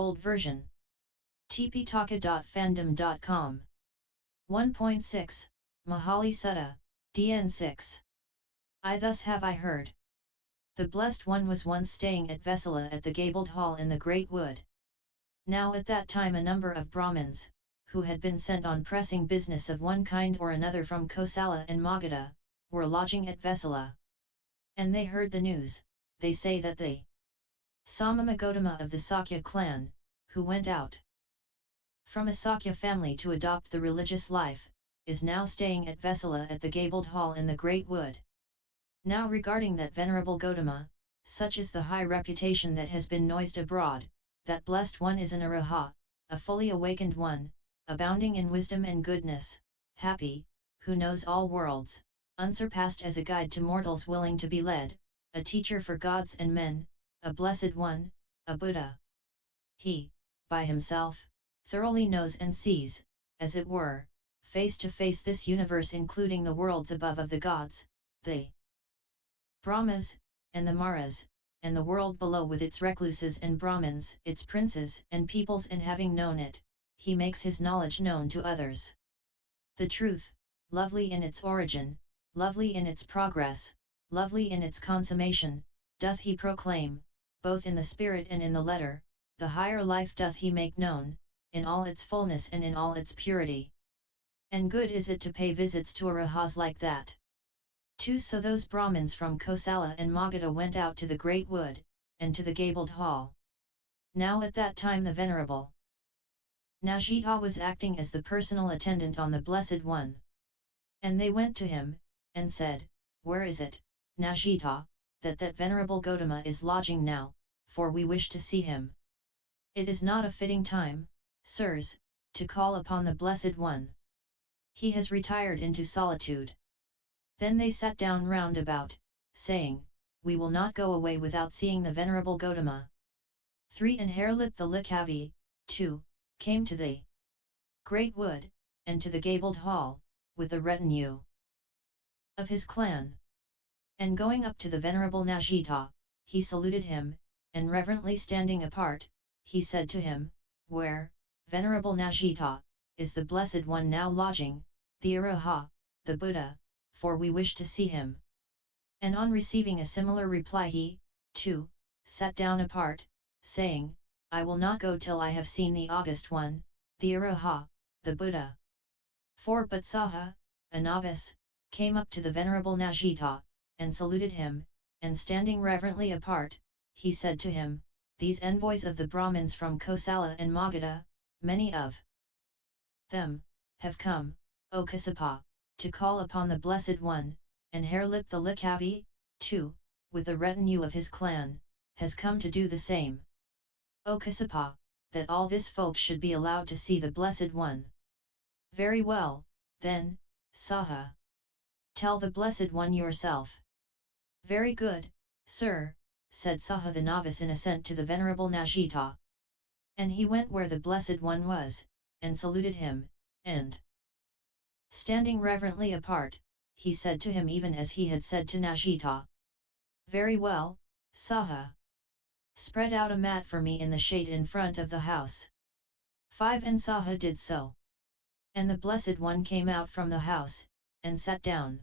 Old version. tptaka.fandom.com 1.6, Mahali Sutta, DN 6. Thus have I heard. The Blessed One was once staying at Vesala at the gabled hall in the Great Wood. Now at that time a number of Brahmins, who had been sent on pressing business of one kind or another from Kosala and Magadha, were lodging at Vesala. And they heard the news, they say that the Samama Gotama of the Sakya clan, who went out from a Sakya family to adopt the religious life, is now staying at Vesala at the gabled hall in the Great Wood. Now regarding that venerable Gotama, such is the high reputation that has been noised abroad, that Blessed One is an Arahat, a fully awakened one, abounding in wisdom and goodness, happy, who knows all worlds, unsurpassed as a guide to mortals willing to be led, a teacher for gods and men, a blessed one, a Buddha. He, by himself, thoroughly knows and sees, as it were, face to face this universe including the worlds above of the gods, the Brahmas, and the Maras, and the world below with its recluses and Brahmins, its princes and peoples, and having known it, he makes his knowledge known to others. The truth, lovely in its origin, lovely in its progress, lovely in its consummation, doth he proclaim, both in the spirit and in the letter, the higher life doth he make known, in all its fullness and in all its purity. And good is it to pay visits to arahats like that. 2. So those Brahmins from Kosala and Magadha went out to the Great Wood, and to the gabled hall. Now at that time the venerable Najita was acting as the personal attendant on the Blessed One. And they went to him, and said, Where is it, Najita, that venerable Gotama is lodging now, for we wish to see him. It is not a fitting time, sirs, to call upon the Blessed One. He has retired into solitude. Then they sat down round about, saying, We will not go away without seeing the venerable Gotama. 3. And Harelip the Likavi, 2, came to the Great Wood, and to the gabled hall, with the retinue of his clan. And going up to the venerable Najita, he saluted him, and reverently standing apart, he said to him, Where, venerable Najita, is the Blessed One now lodging, the Arahat, the Buddha, for we wish to see him. And on receiving a similar reply he, too, sat down apart, saying, I will not go till I have seen the August One, the Arahat, the Buddha. 4. But Saha, a novice, came up to the venerable Najita, and saluted him, and standing reverently apart, he said to him, These envoys of the Brahmins from Kosala and Magadha, many of them, have come, O Kassapa, to call upon the Blessed One, and Harelip the Likavi, too, with the retinue of his clan, has come to do the same. O Kassapa, that all this folk should be allowed to see the Blessed One. Very well, then, Saha. Tell the Blessed One yourself. Very good, sir, said Saha the novice in assent to the venerable Najita. And he went where the Blessed One was, and saluted him, and standing reverently apart, he said to him even as he had said to Najita. Very well, Saha. Spread out a mat for me in the shade in front of the house. 5. And Saha did so. And the Blessed One came out from the house, and sat down.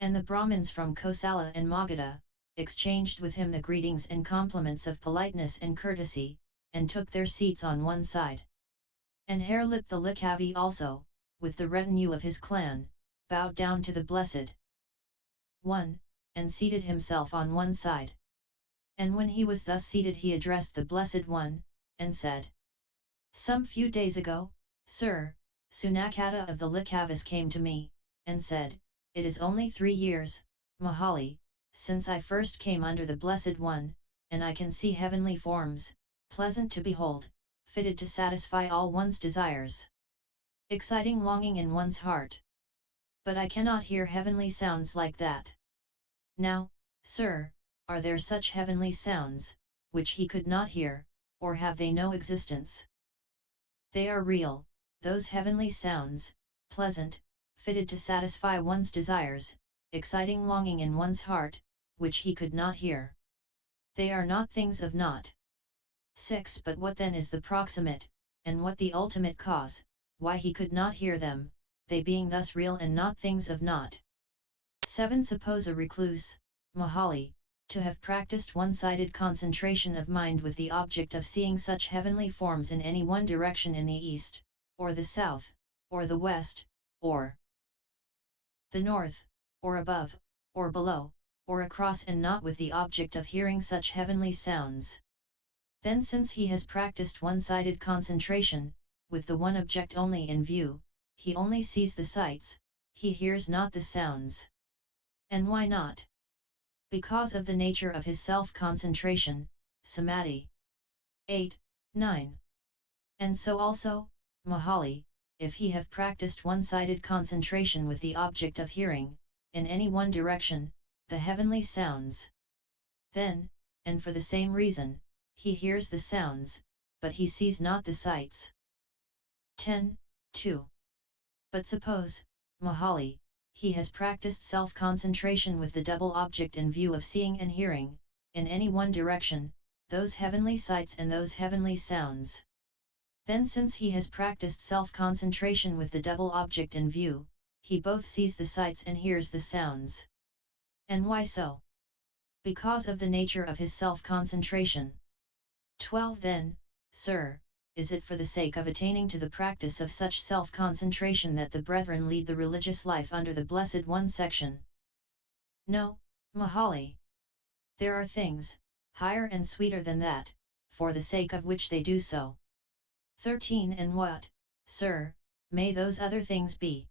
And the Brahmins from Kosala and Magadha, exchanged with him the greetings and compliments of politeness and courtesy, and took their seats on one side. And Harelip the Likavi also, with the retinue of his clan, bowed down to the Blessed One, and seated himself on one side. And when he was thus seated he addressed the Blessed One, and said, Some few days ago, sir, Sunakata of the Likavis came to me, and said, It is only 3 years, Mahali, since I first came under the Blessed One, and I can see heavenly forms, pleasant to behold, fitted to satisfy all one's desires, exciting longing in one's heart. But I cannot hear heavenly sounds like that. Now, sir, are there such heavenly sounds, which he could not hear, or have they no existence? They are real, those heavenly sounds, pleasant, fitted to satisfy one's desires, exciting longing in one's heart, which he could not hear. They are not things of naught. 6. But what then is the proximate, and what the ultimate cause, why he could not hear them, they being thus real and not things of naught? 7. Suppose a recluse, Mahali, to have practiced one-sided concentration of mind with the object of seeing such heavenly forms in any one direction in the east, or the south, or the west, or the north, or above, or below, or across, and not with the object of hearing such heavenly sounds. Then since he has practiced one-sided concentration, with the one object only in view, he only sees the sights, he hears not the sounds. And why not? Because of the nature of his self-concentration, samadhi. 8, 9. And so also, Mahali, if he have practiced one-sided concentration with the object of hearing, in any one direction, the heavenly sounds. Then, and for the same reason, he hears the sounds, but he sees not the sights. 10, 2. But suppose, Mahali, he has practiced self-concentration with the double object in view of seeing and hearing, in any one direction, those heavenly sights and those heavenly sounds. Then since he has practiced self-concentration with the double object in view, he both sees the sights and hears the sounds. And why so? Because of the nature of his self-concentration. 12. Then, sir, is it for the sake of attaining to the practice of such self-concentration that the brethren lead the religious life under the Blessed One section? No, Mahali. There are things, higher and sweeter than that, for the sake of which they do so. 13. And what, sir, may those other things be?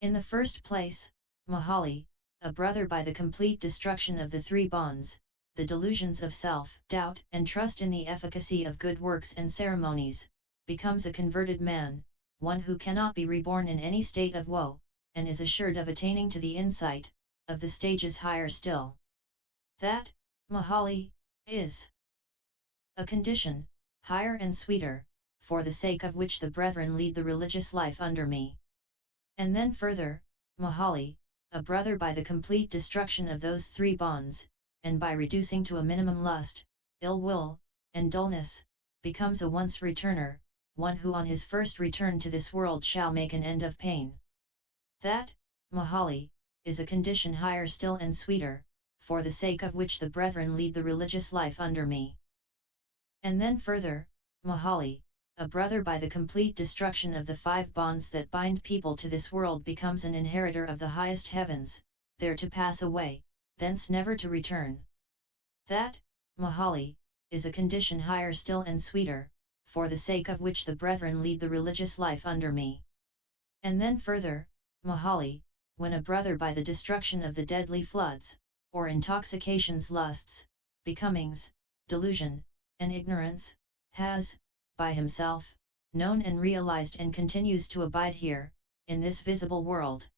In the first place, Mahali, a brother by the complete destruction of the three bonds, the delusions of self, doubt, and trust in the efficacy of good works and ceremonies, becomes a converted man, one who cannot be reborn in any state of woe, and is assured of attaining to the insight, of the stages higher still. That, Mahali, is a condition, higher and sweeter, for the sake of which the brethren lead the religious life under me. And then further, Mahali, a brother by the complete destruction of those three bonds, and by reducing to a minimum lust, ill will, and dullness, becomes a once returner, one who on his first return to this world shall make an end of pain. That, Mahali, is a condition higher still and sweeter, for the sake of which the brethren lead the religious life under me. And then further, Mahali, a brother by the complete destruction of the five bonds that bind people to this world becomes an inheritor of the highest heavens, there to pass away, thence never to return. That, Mahali, is a condition higher still and sweeter, for the sake of which the brethren lead the religious life under me. And then further, Mahali, when a brother by the destruction of the deadly floods, or intoxications, lusts, becomings, delusion, and ignorance, has, by himself, known and realized and continues to abide here, in this visible world.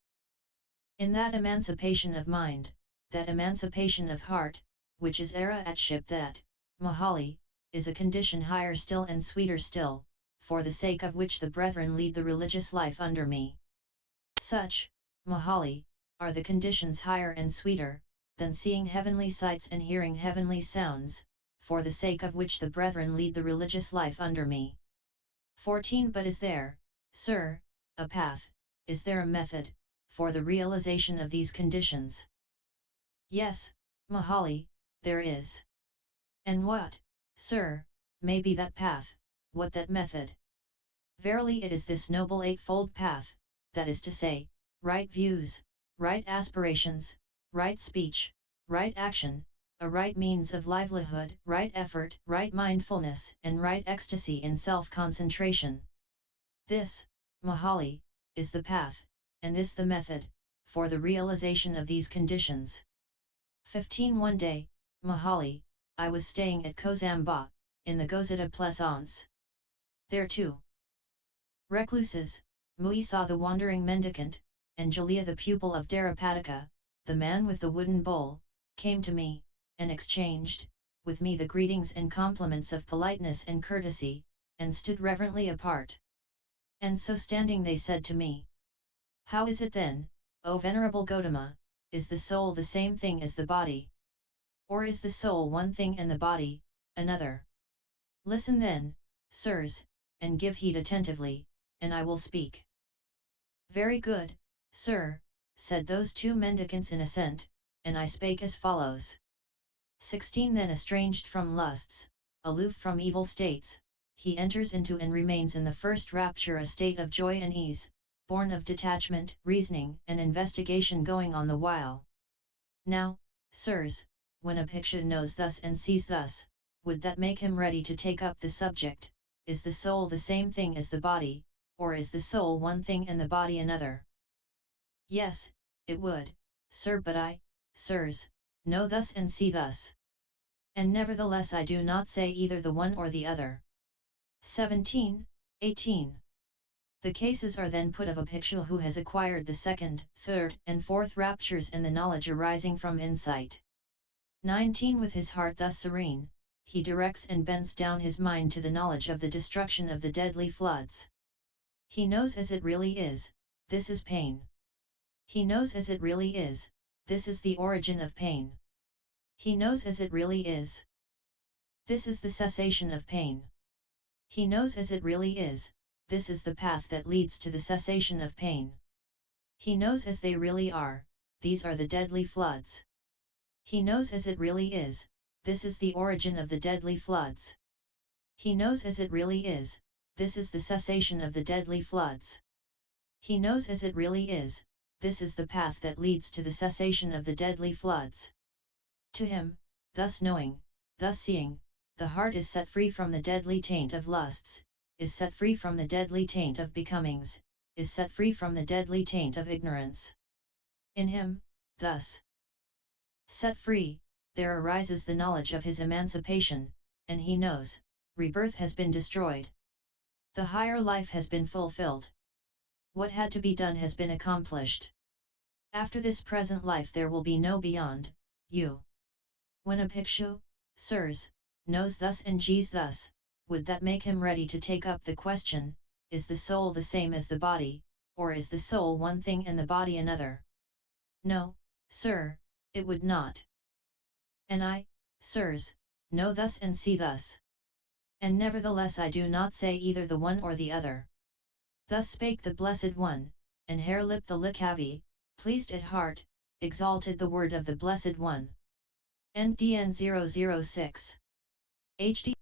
In that emancipation of mind, that emancipation of heart, which is aratship, that, Mahali, is a condition higher still and sweeter still, for the sake of which the brethren lead the religious life under me. Such, Mahali, are the conditions higher and sweeter, than seeing heavenly sights and hearing heavenly sounds, for the sake of which the brethren lead the religious life under me. 14. But is there, sir, a path, is there a method, for the realization of these conditions? Yes, Mahali, there is. And what, sir, may be that path, what that method? Verily it is this noble eightfold path, that is to say, right views, right aspirations, right speech, right action, a right means of livelihood, right effort, right mindfulness, and right ecstasy in self-concentration. This, Mahali, is the path, and this the method, for the realization of these conditions. 15. One day, Mahali, I was staying at Kozamba, in the Gozada Plaisance. There too, recluses, Mui saw the wandering mendicant, and Julia the pupil of Dharapataka, the man with the wooden bowl, came to me, and exchanged, with me the greetings and compliments of politeness and courtesy, and stood reverently apart. And so standing they said to me, how is it then, O venerable Gotama, is the soul the same thing as the body? Or is the soul one thing and the body, another? Listen then, sirs, and give heed attentively, and I will speak. Very good, sir, said those two mendicants in assent, and I spake as follows. 16 Then estranged from lusts, aloof from evil states, he enters into and remains in the first rapture, a state of joy and ease, born of detachment, reasoning and investigation going on the while. Now, sirs, when a Bhikshu knows thus and sees thus, would that make him ready to take up the subject, is the soul the same thing as the body, or is the soul one thing and the body another? Yes, it would, sir, but I, sirs, know thus and see thus. And nevertheless I do not say either the one or the other. 17, 18. The cases are then put of a Bhikshu who has acquired the second, third and fourth raptures and the knowledge arising from insight. 19 With his heart thus serene, he directs and bends down his mind to the knowledge of the destruction of the deadly floods. He knows as it really is, this is pain. He knows as it really is, this is the origin of pain. He knows as it really is. This is the cessation of pain. He knows as it really is, this is the path that leads to the cessation of pain. He knows as they really are, these are the deadly floods. He knows as it really is, this is the origin of the deadly floods. He knows as it really is, this is the cessation of the deadly floods. He knows as it really is, this is the path that leads to the cessation of the deadly floods. To him, thus knowing, thus seeing, the heart is set free from the deadly taint of lusts, is set free from the deadly taint of becomings, is set free from the deadly taint of ignorance. In him, thus set free, there arises the knowledge of his emancipation, and he knows, rebirth has been destroyed. The higher life has been fulfilled. What had to be done has been accomplished. After this present life there will be no beyond, you. When a Bhikshu, sirs, knows thus and sees thus, would that make him ready to take up the question, is the soul the same as the body, or is the soul one thing and the body another? No, sir, it would not. And I, sirs, know thus and see thus. And nevertheless I do not say either the one or the other. Thus spake the Blessed One, and hare lip the Likavi, pleased at heart, exalted the word of the Blessed One. NDN 006. HD